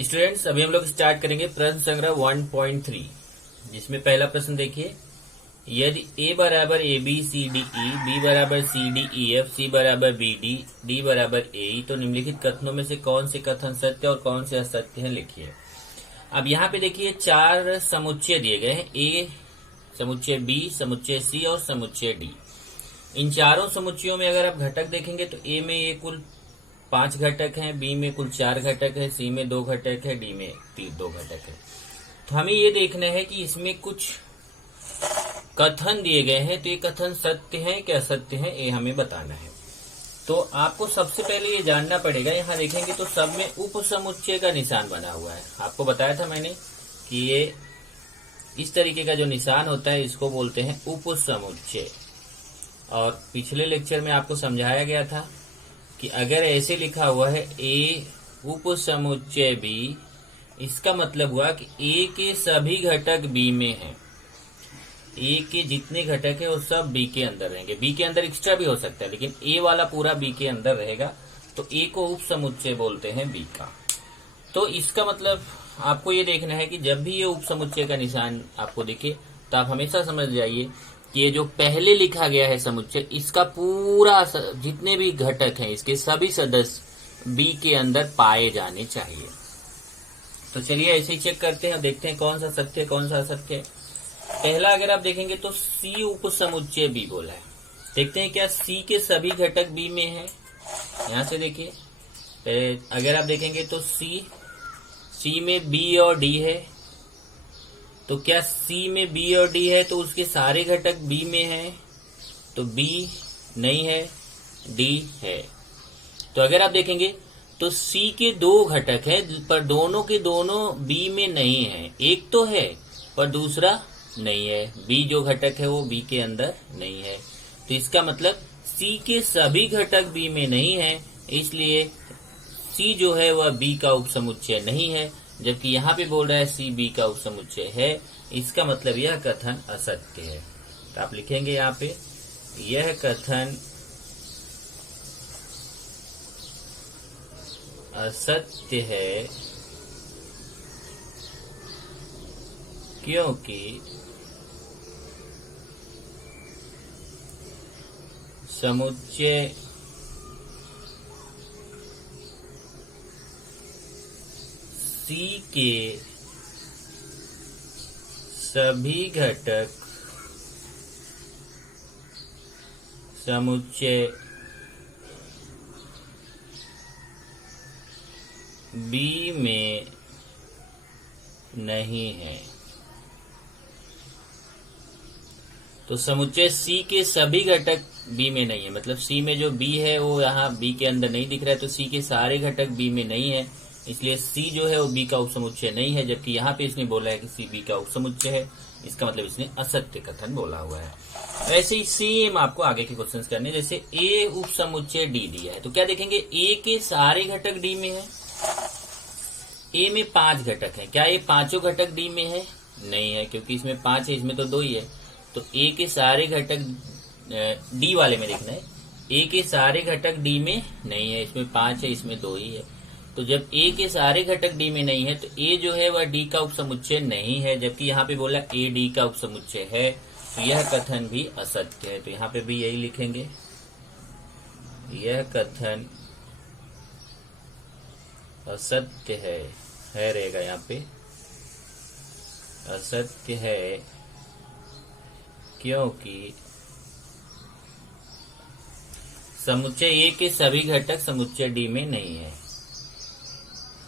Students, अभी हम लोग स्टार्ट करेंगे प्रश्न संग्रह 1.3, जिसमें पहला प्रश्न देखिए। यदि a बराबर A B C D E, b बराबर C D E F, c बराबर बी डी, d बराबर ए ई, तो निम्नलिखित कथनों में से कौन से कथन सत्य और कौन से असत्य हैं, लिखिए। अब यहाँ पे देखिए चार समुच्चय दिए गए हैं, a, समुच्चय b, समुच्चय c और समुच्चय d। इन चारों समुच्चयों में अगर आप घटक देखेंगे तो a में ये कुल 5 घटक हैं, बी में कुल 4 घटक है, सी में 2 घटक है, डी में 2 घटक है। तो हमें ये देखना है कि इसमें कुछ कथन दिए गए हैं, तो ये कथन सत्य हैं कि असत्य हैं, ये हमें बताना है। तो आपको सबसे पहले ये जानना पड़ेगा, यहाँ देखेंगे तो सब में उप समुच्चय का निशान बना हुआ है। आपको बताया था मैंने कि ये इस तरीके का जो निशान होता है इसको बोलते हैं उप समुच्चय। और पिछले लेक्चर में आपको समझाया गया था कि अगर ऐसे लिखा हुआ है ए उप समुच्चय बी, इसका मतलब हुआ कि ए के सभी घटक बी में हैं। ए के जितने घटक है वो सब बी के अंदर रहेंगे। बी के अंदर एक्स्ट्रा भी हो सकता है, लेकिन ए वाला पूरा बी के अंदर रहेगा, तो ए को उप समुच्चय बोलते हैं बी का। तो इसका मतलब आपको ये देखना है कि जब भी ये उप समुच्चय का निशान आपको दिखे तो आप हमेशा समझ जाइए कि ये जो पहले लिखा गया है समुच्चय, इसका पूरा जितने भी घटक हैं इसके सभी सदस्य बी के अंदर पाए जाने चाहिए। तो चलिए ऐसे ही चेक करते हैं और देखते हैं कौन सा सत्य है कौन सा असत्य है। पहला अगर आप देखेंगे तो सी उप समुच्चय बी बोला है। देखते हैं क्या सी के सभी घटक बी में है। यहां से देखिए, अगर आप देखेंगे तो सी में बी और डी है, तो क्या सी में बी और डी है तो उसके सारे घटक बी में हैं? तो बी नहीं है, डी है। तो अगर आप देखेंगे तो सी के 2 घटक हैं, पर दोनों के दोनों बी में नहीं है। एक तो है पर दूसरा नहीं है। बी जो घटक है वो बी के अंदर नहीं है। तो इसका मतलब सी के सभी घटक बी में नहीं है, इसलिए सी जो है वह बी का उपसमुच्चय नहीं है। जबकि यहाँ पे बोल रहा है सी बी का उपसमुच्चय है, इसका मतलब यह कथन असत्य है। तो आप लिखेंगे यहाँ पे यह कथन असत्य है, क्योंकि समुच्चय सी के सभी घटक समुच्चय बी में नहीं है। तो समुच्चय सी के सभी घटक बी में नहीं है, मतलब सी में जो बी है वो यहाँ बी के अंदर नहीं दिख रहा है, तो सी के सारे घटक बी में नहीं है, इसलिए सी जो है वो बी का उपसमुच्चय नहीं है। जबकि यहाँ पे इसने बोला है कि सी बी का उपसमुच्चय है, इसका मतलब इसने असत्य कथन बोला हुआ है। वैसे ही सेम आपको आगे के क्वेश्चंस करने, जैसे ए उपसमुच्चय डी दिया है, तो क्या देखेंगे ए के सारे घटक डी में है। ए में 5 घटक है, क्या ये पांचों घटक डी में है? नहीं है, क्योंकि इसमें 5 है, इसमें तो 2 ही है। तो ए के सारे घटक डी वाले में देखना है, ए के सारे घटक डी में नहीं है, इसमें 5 है, इसमें 2 ही है। तो जब ए के सारे घटक डी में नहीं है तो ए जो है वह डी का उपसमुच्चय नहीं है। जबकि यहाँ पे बोला ए डी का उपसमुच्चय है, तो यह कथन भी असत्य है। तो यहाँ पे भी यही लिखेंगे, यह कथन असत्य है रहेगा यहाँ पे, असत्य है क्योंकि समुच्चय ए के सभी घटक समुच्चय डी में नहीं है।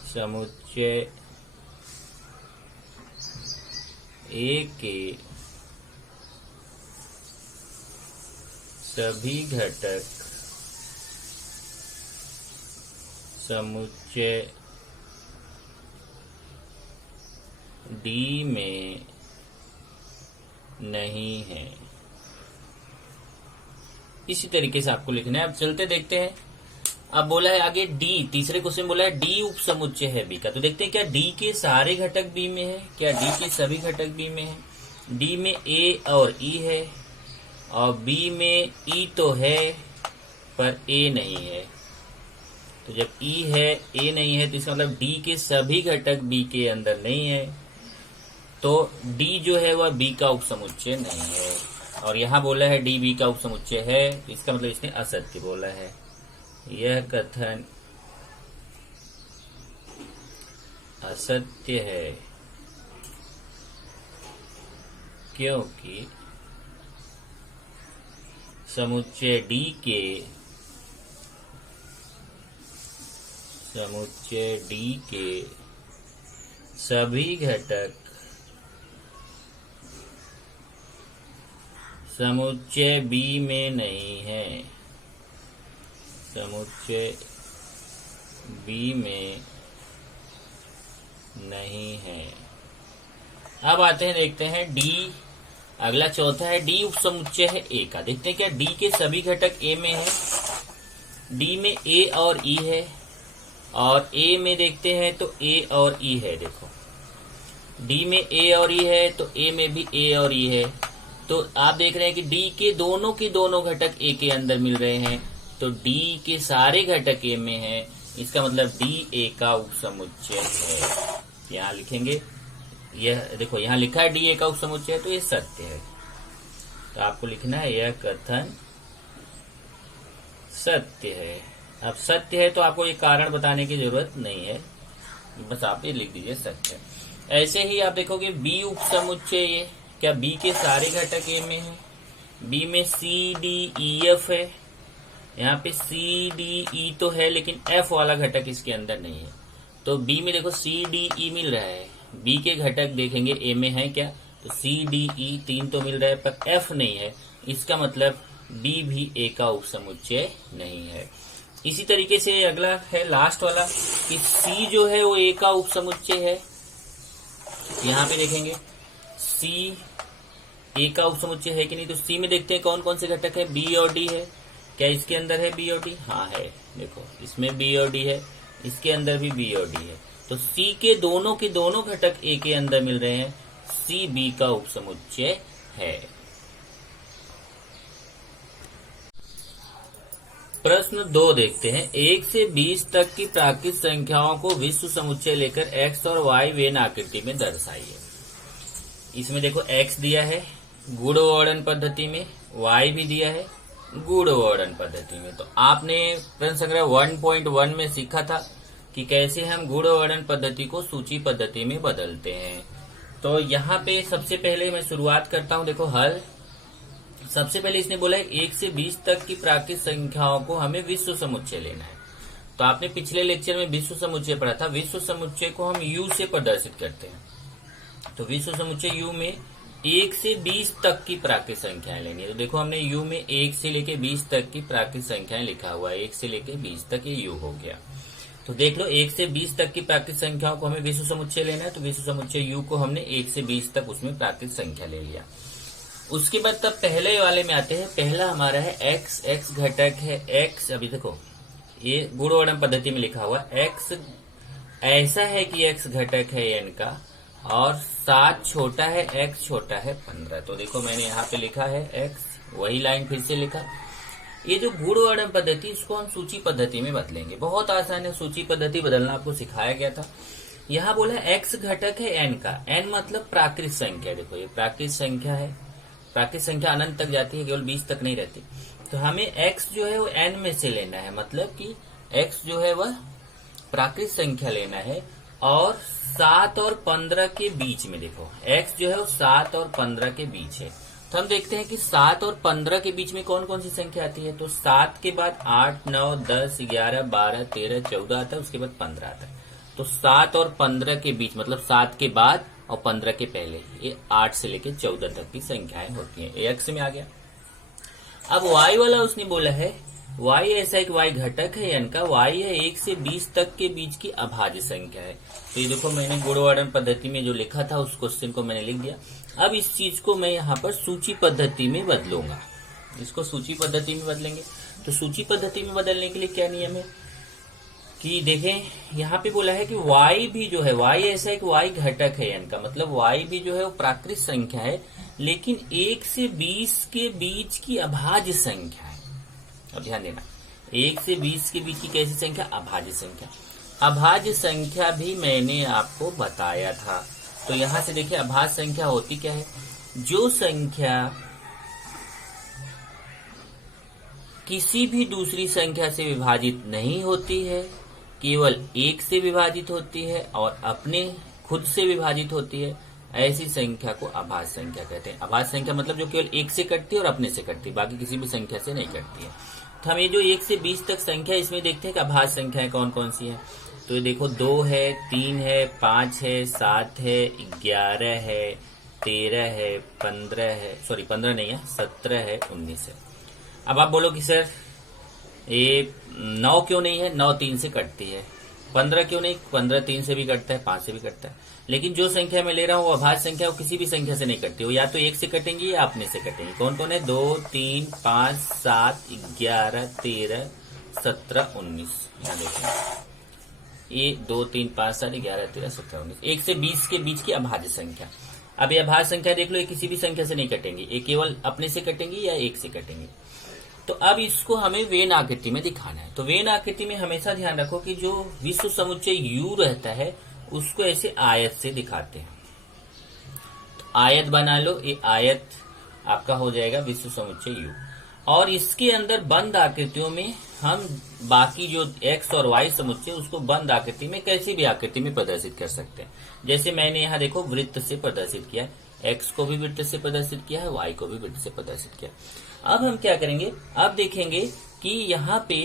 समुच्चय ए के सभी घटक समुच्चय डी में नहीं है। इसी तरीके से आपको लिखना है। अब चलते देखते हैं। अब बोला है आगे डी, तीसरे क्वेश्चन बोला है डी उपसमुच्चय है बी का। तो देखते हैं क्या डी के सारे घटक बी में है, क्या डी के सभी घटक बी में है। डी में ए और ई है, और बी में ई तो है पर ए नहीं है। तो जब E है, A नहीं है, तो इसका मतलब D के सभी घटक B के अंदर नहीं है, तो D जो है वह B का उपसमुच्चय नहीं है। और यहाँ बोला है D B का उपसमुच्चय है, तो इसका मतलब इसने असत्य बोला है। यह कथन असत्य है, क्योंकि समुच्चय D के सभी घटक समुच्चय B में नहीं है, समुच्चय B में नहीं है। अब आते हैं, देखते हैं D, अगला चौथा है D उपसमुच्चय है A का। देखते हैं क्या D के सभी घटक A में है। D में A और E है, और A में देखते हैं तो A और E है। देखो D में A और E है, तो A में भी A और E है। तो आप देख रहे हैं कि D के दोनों घटक A के अंदर मिल रहे हैं, तो D के सारे घटक A में है, इसका मतलब D A का उपसमुच्चय है। यहाँ लिखेंगे, यह देखो यहाँ लिखा है D A का उपसमुच्चय है, तो ये सत्य है। तो आपको लिखना है यह कथन सत्य है। अब सत्य है तो आपको ये कारण बताने की जरूरत नहीं है, बस आप ये लिख दीजिए सत्य। ऐसे ही आप देखोगे B उपसमुच्चय, ये क्या B के सारे घटक A में है। B में C D E F है, यहाँ पे C D E तो है, लेकिन F वाला घटक इसके अंदर नहीं है। तो B में देखो C D E मिल रहा है, B के घटक देखेंगे A में है क्या, तो C D E 3 तो मिल रहा है, पर F नहीं है, इसका मतलब D भी A का उपसमुच्चय नहीं है। इसी तरीके से अगला है लास्ट वाला कि C जो है वो A का उपसमुच्चय है। यहाँ पे देखेंगे C A का उपसमुच्चय है कि नहीं, तो C में देखते हैं कौन कौन से घटक है, B और D है। क्या इसके अंदर है B और D? हाँ है, देखो इसमें B और D है, इसके अंदर भी B और D है। तो C के दोनों घटक A के अंदर मिल रहे हैं, C B का उपसमुच्चय है। प्रश्न 2 देखते हैं, 1 से 20 तक की प्राकृत संख्याओं को विश्व समुच्चय लेकर x और y वेन आकृति में दर्शाइए। इसमें देखो x दिया है गुण वर्णन पद्धति में, y भी दिया है गुण वर्णन पद्धति में। तो आपने प्रश्न संग्रह 1.1 में सीखा था कि कैसे हम गुण वर्णन पद्धति को सूची पद्धति में बदलते हैं। तो यहाँ पे सबसे पहले मैं शुरुआत करता हूँ, देखो हल। सबसे पहले इसने बोला है 1 से 20 तक की प्राकृत संख्याओं को हमें विश्व समुच्चय लेना है। तो आपने पिछले लेक्चर में विश्व समुच्चय पढ़ा था, विश्व समुच्चय को हम U से प्रदर्शित करते हैं। तो विश्व समुच्चय U में 1 से 20 तक की प्राकृत संख्याएं लेनी है। तो देखो हमने U में 1 से लेके 20 तक की प्राकृत संख्याएं लिखा हुआ है, 1 से लेके 20 तक ये U हो गया। तो देख लो 1 से 20 तक की प्राकृत संख्याओं को हमें विश्व समुच्चय लेना है, तो विश्व समुच्चय U को हमने 1 से 20 तक उसमें प्राकृत संख्या ले लिया। उसके बाद तब पहले वाले में आते हैं। पहला हमारा है x घटक है x। अभी देखो ये गुण वर्णन पद्धति में लिखा हुआ x ऐसा है कि x घटक है n का, और 7 छोटा है x छोटा है 15। तो देखो मैंने यहाँ पे लिखा है x, वही लाइन फिर से लिखा। ये जो गुण वर्णन पद्धति, इसको हम सूची पद्धति में बदलेंगे। बहुत आसान है, सूची पद्धति बदलना आपको सिखाया गया था। यहाँ बोला x घटक है n का, n मतलब प्राकृत संख्या। देखो ये प्राकृत संख्या है, प्राकृत संख्या अनंत तक जाती है, केवल 20 तक नहीं रहती। तो हमें x जो है वो n में से लेना है, मतलब कि x जो है वह प्राकृत संख्या लेना है, और 7 और 15 के बीच में। देखो x जो है वो 7 और 15 के बीच है। तो हम देखते हैं कि 7 और 15 के बीच में कौन कौन सी संख्या आती है। तो 7 के बाद 8, 9, 10, 11, 12, 13, 14 आता है, उसके बाद 15 आता है। तो 7 और 15 के बीच मतलब 7 के बाद और 15 के पहले, ये 8 से लेके 14 तक की संख्याएं होती हैं। ये x में आ गया। अब y वाला उसने बोला है y ऐसा एक y घटक है n का, y है 1 से 20 तक के बीच की अभाज्य संख्या है। तो ये देखो मैंने गुण वर्णन पद्धति में जो लिखा था उस क्वेश्चन को मैंने लिख दिया। अब इस चीज को मैं यहाँ पर सूची पद्धति में बदलूंगा, इसको सूची पद्धति में बदलेंगे। तो सूची पद्धति में बदलने के लिए क्या नियम है कि देखें यहाँ पे बोला है कि y भी जो है, y ऐसा एक y घटक है n का, मतलब y भी जो है वो प्राकृत संख्या है, लेकिन 1 से 20 के बीच की अभाज्य संख्या है। अब ध्यान देना, 1 से 20 के बीच की कैसी संख्या? अभाज्य संख्या। अभाज्य संख्या भी मैंने आपको बताया था। तो यहां से देखिए अभाज्य संख्या होती क्या है? जो संख्या किसी भी दूसरी संख्या से विभाजित नहीं होती है, केवल 1 से विभाजित होती है और अपने खुद से विभाजित होती है, ऐसी संख्या को अभाज्य संख्या कहते हैं। अभाज्य संख्या मतलब जो केवल 1 से कटती है और अपने से कटती है, बाकी किसी भी संख्या से नहीं कटती है। तो हम ये जो 1 से 20 तक संख्या, इसमें देखते हैं कि अभाज्य संख्याएं कौन कौन सी है। तो ये देखो 2 है, 3 है, 5 है, 7 है, 11 है, 13 है, 15 है, सॉरी 15 नहीं है, 17 है, 19 है। अब आप बोलो कि सर ये 9 क्यों नहीं है? 9 3 से कटती है। 15 क्यों नहीं? 15 3 से भी कटता है, 5 से भी कटता है। लेकिन जो संख्या मैं ले रहा हूँ वो अभाज्य संख्या, वो किसी भी संख्या से नहीं कटती, वो या तो 1 से कटेंगी या अपने से कटेंगी। कौन कौन है? 2 3 5 7 11 13 17 19। यहाँ देखें ये 2 3 5 7 11 13 17 19, 1 से 20 के बीच की अभाज्य संख्या। अब ये अभाज्य संख्या देख लो, ये किसी भी संख्या से नहीं कटेंगी, ये केवल अपने से कटेंगी या 1 से कटेंगी। तो अब इसको हमें वेन आकृति में दिखाना है। तो वेन आकृति में हमेशा ध्यान रखो कि जो विश्व समुच्चय U रहता है उसको ऐसे आयत से दिखाते हैं। तो आयत बना लो, ये आयत आपका हो जाएगा विश्व समुच्चय U। और इसके अंदर बंद आकृतियों में हम बाकी जो x और y समुच्चय उसको बंद आकृति में कैसी भी आकृति में प्रदर्शित कर सकते हैं। जैसे मैंने यहाँ देखो वृत्त से प्रदर्शित किया, x को भी वृत्त से प्रदर्शित किया है, y को भी वृत्त से प्रदर्शित किया। अब हम क्या करेंगे? अब देखेंगे कि यहाँ पे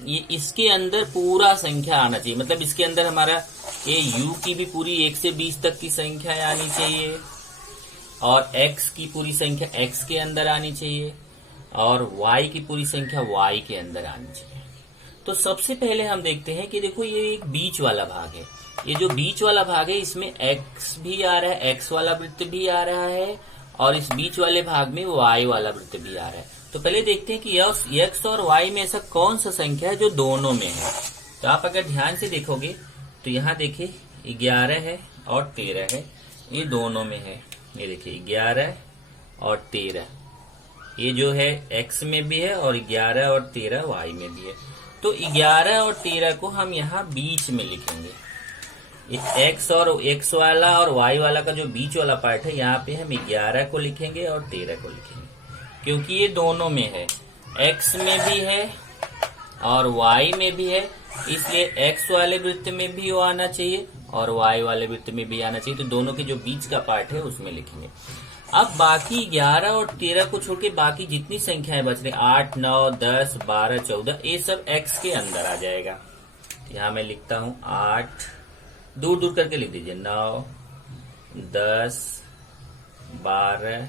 ये इसके अंदर पूरा संख्या आना चाहिए, मतलब इसके अंदर हमारा ये u की भी पूरी 1 से 20 तक की संख्या आनी चाहिए, और x की पूरी संख्या x के अंदर आनी चाहिए, और y की पूरी संख्या y के अंदर आनी चाहिए। तो सबसे पहले हम देखते हैं कि देखो ये एक बीच वाला भाग है, ये जो बीच वाला भाग है इसमें x भी आ रहा है, x वाला वृत्त भी आ रहा है, और इस बीच वाले भाग में y वाला वृत्त भी आ रहा है। तो पहले देखते हैं कि x और y में ऐसा कौन सा संख्या है जो दोनों में है। तो आप अगर ध्यान से देखोगे तो यहाँ देखिए 11 है और 13 है, ये दोनों में है। ये देखिए 11 और 13, ये जो है x में भी है और 11 और 13 y में भी है। तो 11 और 13 को हम यहाँ बीच में लिखेंगे। x और x वाला और y वाला का जो बीच वाला पार्ट है, यहाँ पे हम 11 को लिखेंगे और 13 को लिखेंगे, क्योंकि ये दोनों में है, x में भी है और y में भी है, इसलिए x वाले वृत्त में भी वो आना चाहिए और y वाले वृत्त में भी आना चाहिए। तो दोनों के जो बीच का पार्ट है उसमें लिखेंगे। अब बाकी 11 और 13 को छोड़ के बाकी जितनी संख्याएं बच रही 8 9 10 12 14, ये सब x के अंदर आ जाएगा। यहाँ मैं लिखता हूँ 8, दूर दूर करके लिख दीजिए, 9 10 12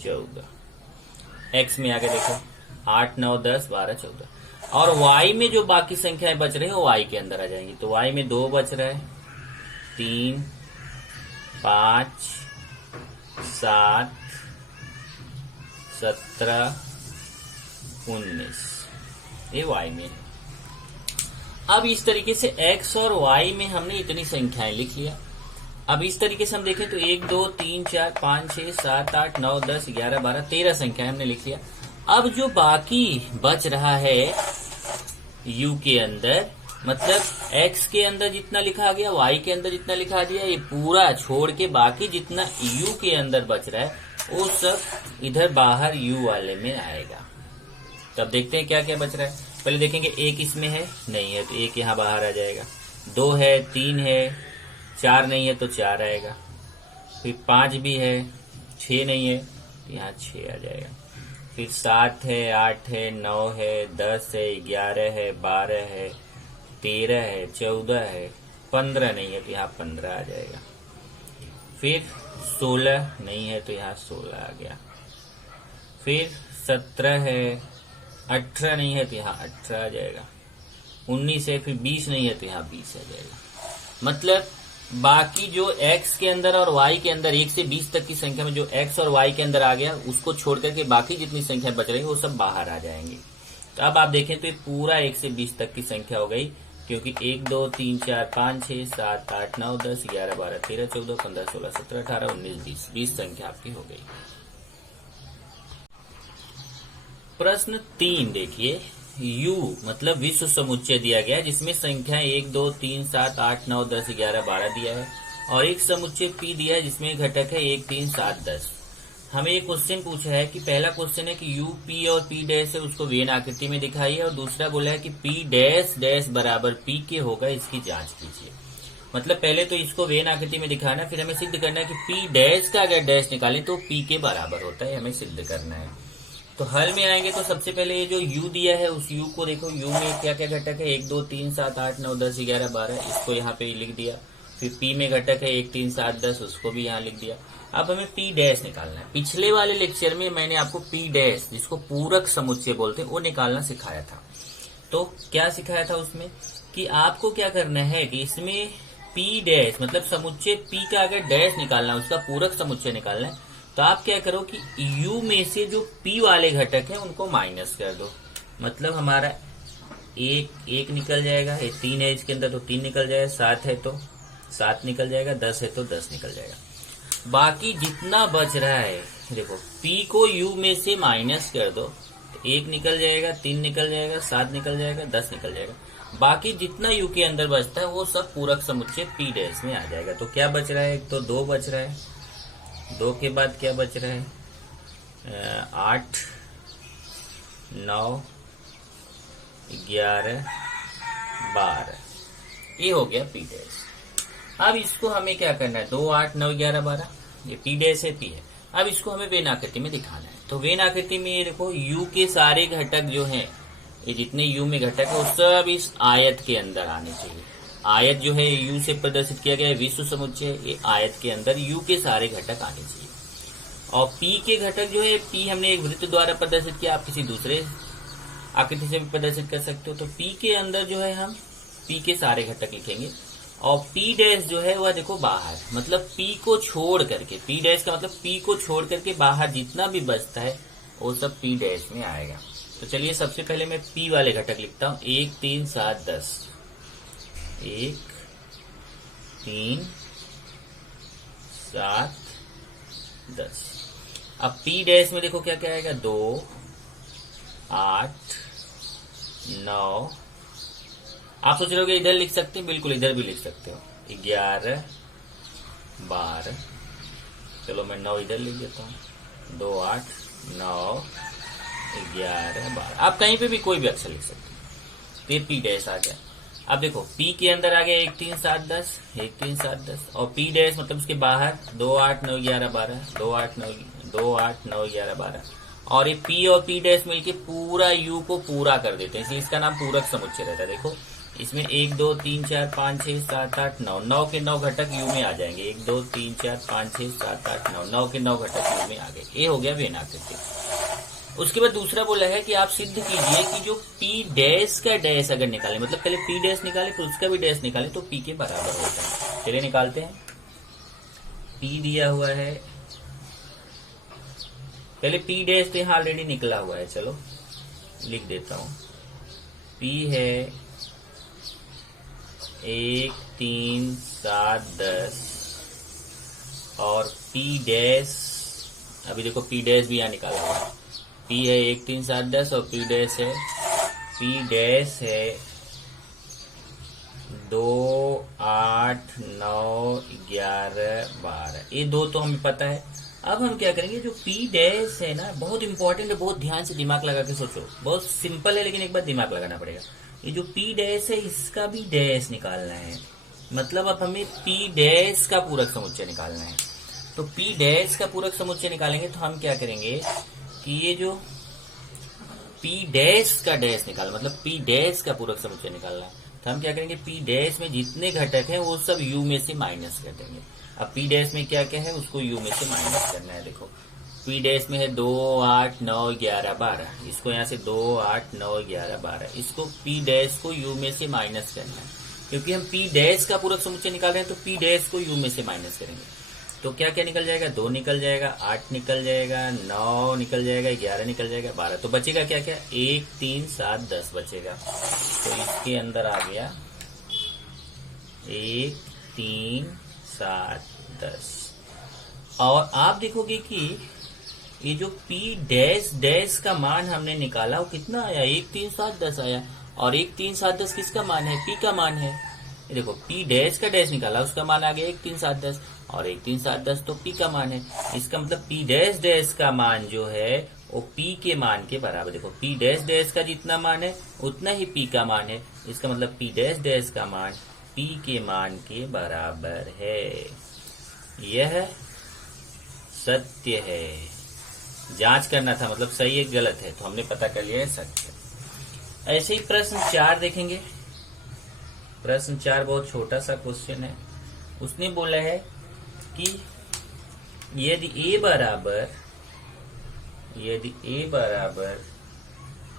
14, x में आगे देखो 8 9 10 12 14, और y में जो बाकी संख्याएं बच रही है वो y के अंदर आ जाएंगी। तो y में 2 बच रहा है, 3 5 7 17 19, ये y में है। अब इस तरीके से x और y में हमने इतनी संख्याएं लिख लिया। अब इस तरीके से हम देखें तो 1 2 3 4 5 6 7 8 9 10 11 12 13 संख्याएं हमने लिख लिया। अब जो बाकी बच रहा है u के अंदर, मतलब x के अंदर जितना लिखा गया, y के अंदर जितना लिखा दिया, ये पूरा छोड़ के बाकी जितना u के अंदर बच रहा है वो सब इधर बाहर u वाले में आएगा। तब देखते हैं क्या क्या बच रहा है। पहले देखेंगे 1 इसमें है, नहीं है तो 1 यहाँ बाहर आ जाएगा, 2 है, 3 है, 4 नहीं है तो 4 आएगा, फिर 5 भी है, 6 नहीं है तो यहाँ 6 आ जाएगा, फिर 7 है, 8 है, 9 है, 10 है, 11 है, 12 है, 13 है, 14 है, 15 नहीं है तो यहाँ 15 आ जाएगा, फिर 16 नहीं है तो यहाँ 16 आ गया, फिर 17 है, 18 नहीं है तो यहाँ 18 आ जाएगा, 19 है, फिर 20 नहीं है तो यहाँ 20 आ जाएगा। मतलब बाकी जो x के अंदर और y के अंदर 1 से 20 तक की संख्या में जो x और y के अंदर आ गया उसको छोड़ करके बाकी जितनी संख्या बच रही है वो सब बाहर आ जाएंगी। तो अब आप देखें तो ये पूरा 1 से 20 तक की संख्या हो गई, क्योंकि 1 2 3 4 5 6 7 8 9 10 11 12 13 14 15 16 17 18 19 20 संख्या आपकी हो गई। प्रश्न 3 देखिए, यू मतलब विश्व समुच्चय दिया गया है, जिसमें संख्या 1 2 3 7 8 9 10 11 12 दिया है, और एक समुच्चय पी दिया है जिसमें घटक है 1 3 7 10। हमें एक क्वेश्चन पूछा है कि पहला क्वेश्चन है कि यू पी और पी डैश है उसको वेन आकृति में दिखाइए, और दूसरा बोला है कि पी डैश डैश बराबर पी के होगा, इसकी जांच कीजिए। मतलब पहले तो इसको वेन आकृति में दिखाना, फिर हमें सिद्ध करना है कि पी डैश का अगर डैश निकालें तो पी के बराबर होता है, हमें सिद्ध करना है। तो हल में आएंगे तो सबसे पहले ये जो u दिया है उस u को देखो, u में क्या क्या घटक है 1 2 3 7 8 9 10 11 12, इसको यहाँ पे लिख दिया। फिर p में घटक है 1 3 7 10, उसको भी यहाँ लिख दिया। अब हमें p डैश निकालना है। पिछले वाले लेक्चर में मैंने आपको p डैश, जिसको पूरक समुच्चय बोलते हैं, वो निकालना सिखाया था। तो क्या सिखाया था उसमें कि आपको क्या करना है कि इसमें p डैश मतलब समुच्चय p का अगर डैश निकालना है, उसका पूरक समुच्चय निकालना है, तो आप क्या करो कि u में से जो p वाले घटक हैं उनको माइनस कर दो। मतलब हमारा एक निकल जाएगा, 3 है इसके अंदर तो 3 निकल जाएगा, 7 है तो 7 निकल जाएगा, 10 है तो 10 निकल जाएगा। बाकी जितना बच रहा है देखो, p को u में से माइनस कर दो तो 1 निकल जाएगा, 3 निकल जाएगा, 7 निकल जाएगा, 10 निकल जाएगा। बाकी जितना u के अंदर बचता है वो सब पूरक समुच्चय p डैश में आ जाएगा। तो क्या बच रहा है, एक तो 2 बच रहा है, 2 के बाद क्या बच रहा है 8 9 11 12, ये हो गया पी डैश। अब इसको हमें क्या करना है, 2 8 9 11 12, ये पी डैश है, पी है। अब इसको हमें वेन आकृति में दिखाना है। तो वेन आकृति में ये देखो, u के सारे घटक जो हैं, ये जितने u में घटक है वो सब इस आयत के अंदर आने चाहिए। आयत जो है u से प्रदर्शित किया गया है, विश्व समुच्चय, ये आयत के अंदर u के सारे घटक आने चाहिए। और p के घटक जो है, p हमने एक वृत्त द्वारा प्रदर्शित किया, आप किसी दूसरे आकृति से भी प्रदर्शित कर सकते हो। तो p के अंदर जो है हम p के सारे घटक लिखेंगे, और p डैश जो है वह देखो बाहर, मतलब p को छोड़ करके, p डैश का मतलब p को छोड़ करके बाहर जितना भी बचता है वो सब p डैश में आएगा। तो चलिए सबसे पहले मैं p वाले घटक लिखता हूँ, 1 3 7 10, 1 3 7 10। अब p डैश में देखो क्या क्या आएगा, 2 8 9, आप सोच रहे हो कि इधर लिख सकते हैं, बिल्कुल इधर भी लिख सकते हो, 11 12, चलो मैं 9 इधर लिख देता हूँ, 2 8 9 11 12, आप कहीं पे भी कोई भी अक्षर लिख सकते हो। तो ये पी डैश आ गया। अब देखो p के अंदर आ गया 1 3 7 10, 1 3 7 10, और p डैश मतलब उसके बाहर 2 8 9 11 12, 2 8 9 11 12, और ये p और p डैश मिलके पूरा u को पूरा कर देते हैं, इसलिए इसका नाम पूरक समुच्चय रहता है। देखो इसमें 1 2 3 4 5 6 7 8 9, 9 के 9 घटक u में आ जाएंगे, 1 2 3 4 5 6 7 8 9, 9 के 9 घटक u में आ गए। ये हो गया वेन आकृति। उसके बाद दूसरा बोला है कि आप सिद्ध कीजिए कि जो p डैश का डैश अगर निकाले, मतलब पहले p डैश निकाले फिर उसका भी डैश निकाले, तो p के बराबर होता है। चलिए निकालते हैं। p दिया हुआ है, पहले p डैश तो यहाँ ऑलरेडी निकला हुआ है, चलो लिख देता हूँ। p है 1 3 7 10, और p डैश, अभी देखो p डैश भी यहाँ निकाला हुआ है, p है 1 3 7 10, और p डैश है 2 8 9 11 12, ये दो तो हमें पता है। अब हम क्या करेंगे, जो p डैश है ना, बहुत इंपॉर्टेंट है, बहुत ध्यान से दिमाग लगा के सोचो, बहुत सिंपल है लेकिन एक बार दिमाग लगाना पड़ेगा। ये जो p डैश है इसका भी डैश निकालना है, मतलब अब हमें p डैश का पूरक समुच्चय निकालना है। तो p डैश का पूरक समुच्चय निकालेंगे तो हम क्या करेंगे कि ये जो p डैश का डैश निकाल, मतलब p डैश का पूरक समुच्चय निकालना है, तो हम क्या करेंगे, p डैश में जितने घटक हैं वो सब u में से माइनस कर देंगे। अब p डैश में क्या क्या है उसको u में से माइनस करना है। देखो p डैश में है 2 8 9 11 12, इसको यहाँ से 2 8 9 11 12, इसको p डैश को u में से माइनस करना है, क्योंकि हम p डैश का पूरक समुच्चय निकाल रहे हैं, तो p डैश को u में से माइनस करेंगे। तो क्या क्या निकल जाएगा, 2 निकल जाएगा, 8 निकल जाएगा, 9 निकल जाएगा, 11 निकल जाएगा, 12, तो बचेगा क्या क्या, 1 3 7 10 बचेगा। तो इसके अंदर आ गया 1 3 7 10। और आप देखोगे कि ये जो P डैश डैश का मान हमने निकाला वो कितना आया, 1 3 7 10 आया। और 1 3 7 10 किसका मान है, P का मान है। ये देखो P डैश का डैश निकाला, उसका मान आ गया 1 3 7 10, और 1 3 7 10 तो P का मान है। इसका मतलब P डैश डैश का मान जो है वो P के मान के बराबर। देखो P डैश डैश का जितना मान है उतना ही P का मान है। इसका मतलब P डैश डैश का मान P के मान के बराबर है। यह सत्य है। जांच करना था, मतलब सही है गलत है, तो हमने पता कर लिया है सत्य। ऐसे ही प्रश्न 4 देखेंगे। प्रश्न 4 बहुत छोटा सा क्वेश्चन है। उसने बोला है कि यदि A बराबर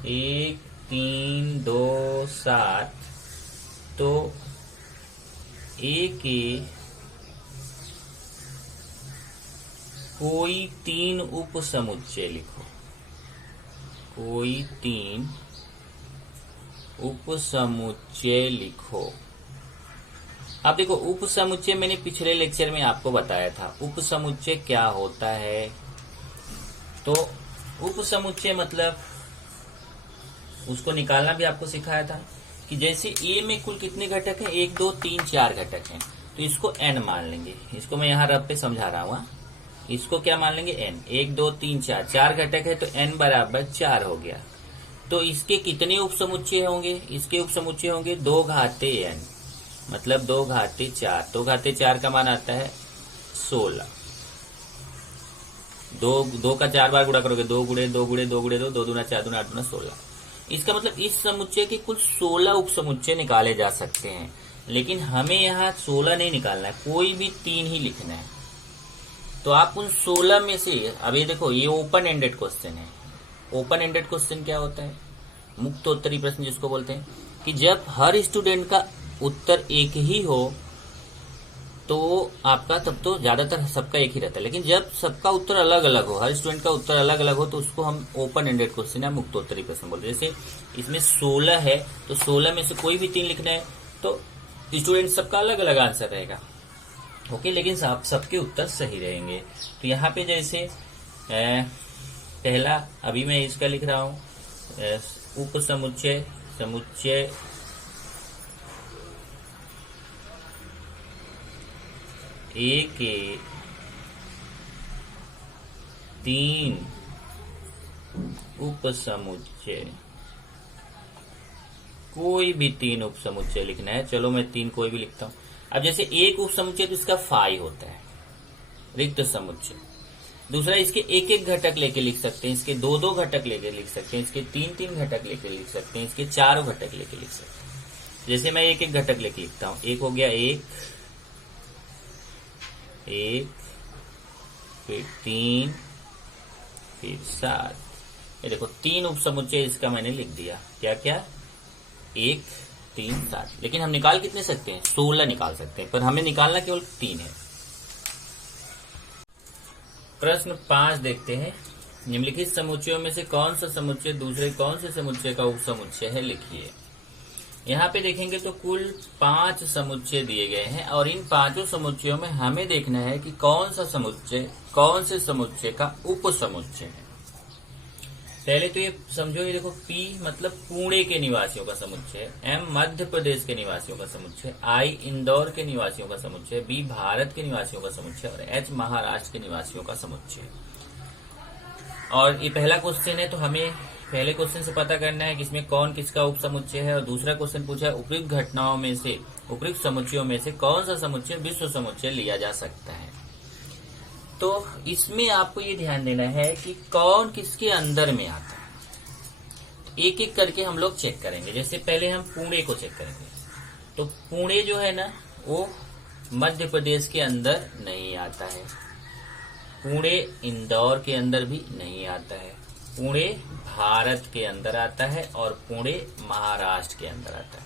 1 3 2 7 तो A के कोई 3 उप समुच्चय लिखो। कोई 3 उप समुच्चय लिखो। अब देखो उप समुच्चय मैंने पिछले लेक्चर में आपको बताया था उप समुच्चय क्या होता है। तो उप समुच्चय मतलब उसको निकालना भी आपको सिखाया था कि जैसे A में कुल कितने घटक हैं, 1 2 3 4 घटक हैं, तो इसको n मान लेंगे। इसको मैं यहाँ रफ पे समझा रहा हूँ। इसको क्या मान लेंगे, n। 1 2 3 4 घटक है तो n बराबर 4 हो गया। तो इसके कितने उप समुच्चय होंगे, इसके उप समुच्चय होंगे 2 घाते n, मतलब 2 घाते 4। 2 घाते 4 का मान आता है 16। 2 का 4 बार गुणा करोगे, 2 गुणे 2 गुणे 2 गुणे 2, 2 दूना 4 दूना 8 दूना 16। इसका मतलब इस समुच्चय के कुल 16 उप समुच्चय निकाले जा सकते हैं, लेकिन हमें यहाँ 16 नहीं निकालना है, कोई भी 3 ही लिखना है। तो आप उन 16 में से, अब ये देखो ये ओपन एंडेड क्वेश्चन है। ओपन एंडेड क्वेश्चन क्या होता है, मुक्तोत्तरी प्रश्न जिसको बोलते हैं, कि जब हर स्टूडेंट का उत्तर एक ही हो तो आपका, तब तो ज्यादातर सबका एक ही रहता है। लेकिन जब सबका उत्तर अलग अलग हो, हर स्टूडेंट का उत्तर अलग अलग हो, तो उसको हम ओपन एंडेड क्वेश्चन या मुक्तोत्तरी प्रश्न बोलते हैं। जैसे इसमें 16 है तो 16 में से कोई भी 3 लिखना है, तो स्टूडेंट सबका अलग अलग आंसर रहेगा। ओके, लेकिन सबके उत्तर सही रहेंगे। तो यहाँ पे जैसे पहला अभी मैं इसका लिख रहा हूँ, उप समुच्चय समुच्चय A के 3 उप समुच्चय, कोई भी 3 उप समुच्चय लिखना है। चलो मैं 3 कोई भी लिखता हूं। अब जैसे एक उप समुच्चय तो इसका फाई होता है, रिक्त समुच्चय। दूसरा, इसके एक एक घटक लेके लिख सकते हैं, इसके 2 2 घटक लेके लिख सकते हैं, इसके 3 3 घटक लेके लिख सकते हैं, इसके 4 घटक लेके लिख सकते हैं। जैसे मैं एक एक घटक लेके लिखता हूं। एक हो गया 1 फिर 3 फिर 7। ये देखो 3 उप समुच्चय इसका मैंने लिख दिया। क्या क्या, 1 3 7। लेकिन हम निकाल कितने सकते हैं, 16 निकाल सकते हैं, पर हमें निकालना केवल 3 है। प्रश्न 5 देखते हैं। निम्नलिखित समुच्चयों में से कौन सा समुच्चय दूसरे कौन से समुच्चय का उप समुच्चय है, लिखिए। यहाँ पे देखेंगे तो कुल 5 समुच्चय दिए गए हैं, और इन 5 समुच्चयों में हमें देखना है कि कौन सा समुच्चय कौन से समुच्चय का उप समुच्चय है। पहले तो ये समझो, ये देखो P मतलब पुणे के निवासियों का समुच्चय, M मध्य प्रदेश के निवासियों का समुच्चय, I इंदौर के निवासियों का समुच्चय, B भारत के निवासियों का समुच्चय, और H महाराष्ट्र के निवासियों का समुच्चय। और ये पहला क्वेश्चन है, तो हमें पहले क्वेश्चन से पता करना है कि इसमें कौन किसका उप समुच्चय है। और दूसरा क्वेश्चन पूछा है उपयुक्त घटनाओं में से, उपयुक्त समुच्चयों में से कौन सा समुच्चय विश्व समुच्चय लिया जा सकता है। तो इसमें आपको ये ध्यान देना है कि कौन किसके अंदर में आता है। एक एक करके हम लोग चेक करेंगे। जैसे पहले हम पुणे को चेक करेंगे, तो पुणे जो है ना वो मध्य प्रदेश के अंदर नहीं आता है, पुणे इंदौर के अंदर भी नहीं आता है, पुणे भारत के अंदर आता है, और पुणे महाराष्ट्र के अंदर आता है।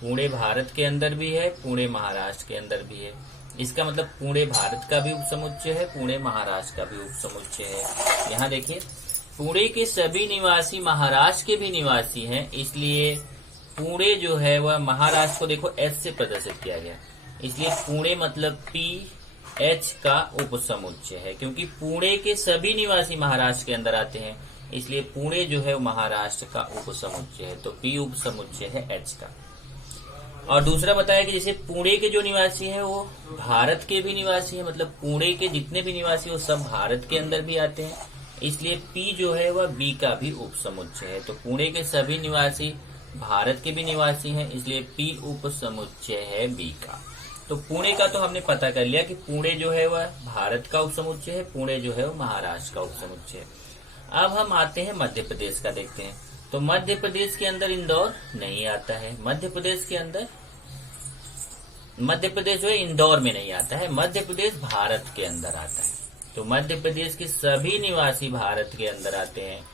पुणे भारत के अंदर भी है, पुणे महाराष्ट्र के अंदर भी है। इसका मतलब पुणे भारत का भी उपसमुच्चय है, पुणे महाराष्ट्र का भी उपसमुच्चय है। यहाँ देखिए, पुणे के सभी निवासी महाराष्ट्र के भी निवासी हैं, इसलिए पुणे जो है वह महाराष्ट्र को देखो एस से प्रदर्शित किया गया, इसलिए पुणे मतलब P एच का उपसमुच्चय है, क्योंकि पुणे के सभी निवासी महाराष्ट्र के अंदर आते हैं, इसलिए पुणे जो है वो महाराष्ट्र का उपसमुच्चय है। तो पी उपसमुच्चय है एच का। और दूसरा बताया कि जैसे पुणे के जो निवासी हैं वो भारत के भी निवासी हैं, मतलब पुणे के जितने भी निवासी वो सब भारत के अंदर भी आते हैं, इसलिए पी जो है वह बी का भी उपसमुच्चय है। तो पुणे के सभी निवासी भारत के भी निवासी हैं, इसलिए पी उपसमुच्चय है बी का। तो पुणे का तो हमने पता कर लिया कि पुणे जो है वह भारत का उपसमुच्चय है, पुणे जो है वो महाराष्ट्र का उपसमुच्चय है। अब हम आते हैं मध्य प्रदेश का, देखते हैं। तो मध्य प्रदेश के अंदर इंदौर नहीं आता है, मध्य प्रदेश जो है इंदौर में नहीं आता है, मध्य प्रदेश भारत के अंदर आता है। तो मध्य प्रदेश के सभी निवासी भारत के अंदर आते हैं,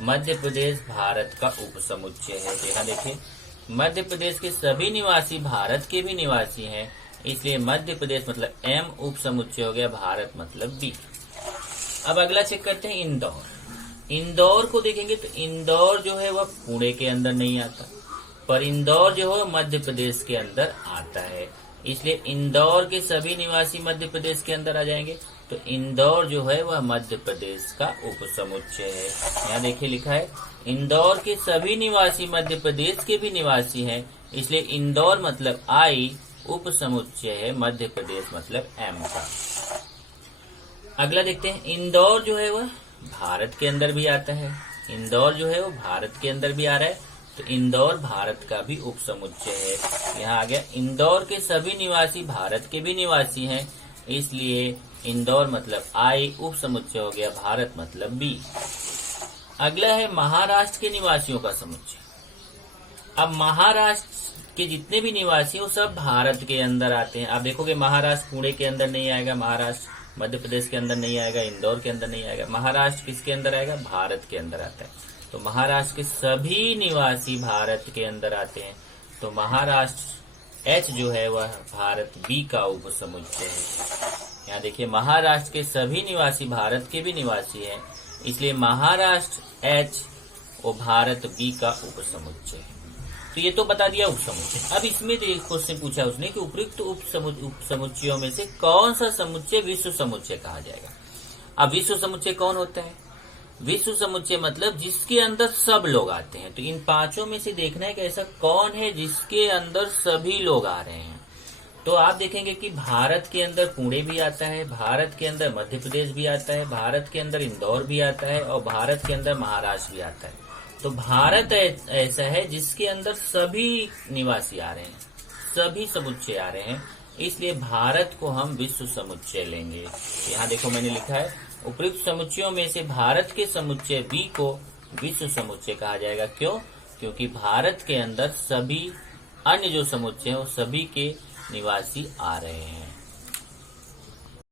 मध्य प्रदेश भारत का उपसमुच्चय है। तो यहाँ देखिए मध्य प्रदेश के सभी निवासी भारत के भी निवासी हैं, इसलिए मध्य प्रदेश मतलब एम उपसमुच्चय हो गया, भारत मतलब बी। अब अगला चेक करते हैं इंदौर। इंदौर को देखेंगे तो इंदौर जो है वह पुणे के अंदर नहीं आता, पर इंदौर जो है मध्य प्रदेश के अंदर आता है, इसलिए इंदौर के सभी निवासी मध्य प्रदेश के अंदर आ जाएंगे। तो इंदौर जो है वह मध्य प्रदेश का उपसमुच्चय है। यहाँ देखिए लिखा है इंदौर के सभी निवासी मध्य प्रदेश के भी निवासी हैं, इसलिए इंदौर मतलब आई उपसमुच्चय है, मध्य प्रदेश मतलब एम का। अगला देखते हैं इंदौर जो है वह भारत के अंदर भी आता है, इंदौर जो है वो भारत के अंदर भी आ रहा है, तो इंदौर भारत का भी उपसमुच्चय है। यहाँ आ गया इंदौर के सभी निवासी भारत के भी निवासी हैं, इसलिए इंदौर मतलब आई उपसमुच्चय हो गया, भारत मतलब बी। अगला है महाराष्ट्र के निवासियों का समुच्चय। अब महाराष्ट्र के जितने भी निवासी वो सब भारत के अंदर आते हैं। आप देखोगे महाराष्ट्र पुणे के अंदर नहीं आएगा, महाराष्ट्र मध्य प्रदेश के अंदर नहीं आएगा, इंदौर के अंदर नहीं आएगा, महाराष्ट्र किसके अंदर आएगा, भारत के अंदर आता है। तो महाराष्ट्र के सभी निवासी भारत के अंदर आते हैं, तो महाराष्ट्र एच जो है वह भारत बी का उपसमुच्चय है। यहाँ देखिए महाराष्ट्र के सभी निवासी भारत के भी निवासी हैं, इसलिए महाराष्ट्र एच वो भारत बी का उपसमुच्चय है। तो ये तो बता दिया उपसमुच्चय। अब इसमें क्वेश्चन पूछा उसने कि उपयुक्त उपसमुच्चयों में से कौन सा समुच्चय विश्व समुच्चय कहा जाएगा। अब विश्व समुच्चय कौन होता है, विश्व समुच्चय मतलब जिसके अंदर सब लोग आते हैं। तो इन पांचों में से देखना है कि ऐसा कौन है जिसके अंदर सभी लोग आ रहे हैं। तो आप देखेंगे कि भारत के अंदर पुणे भी आता है, भारत के अंदर मध्य प्रदेश भी आता है, भारत के अंदर इंदौर भी आता है और भारत के अंदर महाराष्ट्र भी आता है। तो भारत ऐसा है जिसके अंदर सभी निवासी आ रहे हैं, सभी समुच्चय आ रहे हैं, इसलिए भारत को हम विश्व समुच्चय लेंगे। यहाँ देखो मैंने लिखा है उपयुक्त समुच्चयों में से भारत के समुच्चय बी को विश्व समुच्चय कहा जाएगा। क्यों? क्योंकि भारत के अंदर सभी अन्य जो समुच्चय हैं वो सभी के निवासी आ रहे हैं।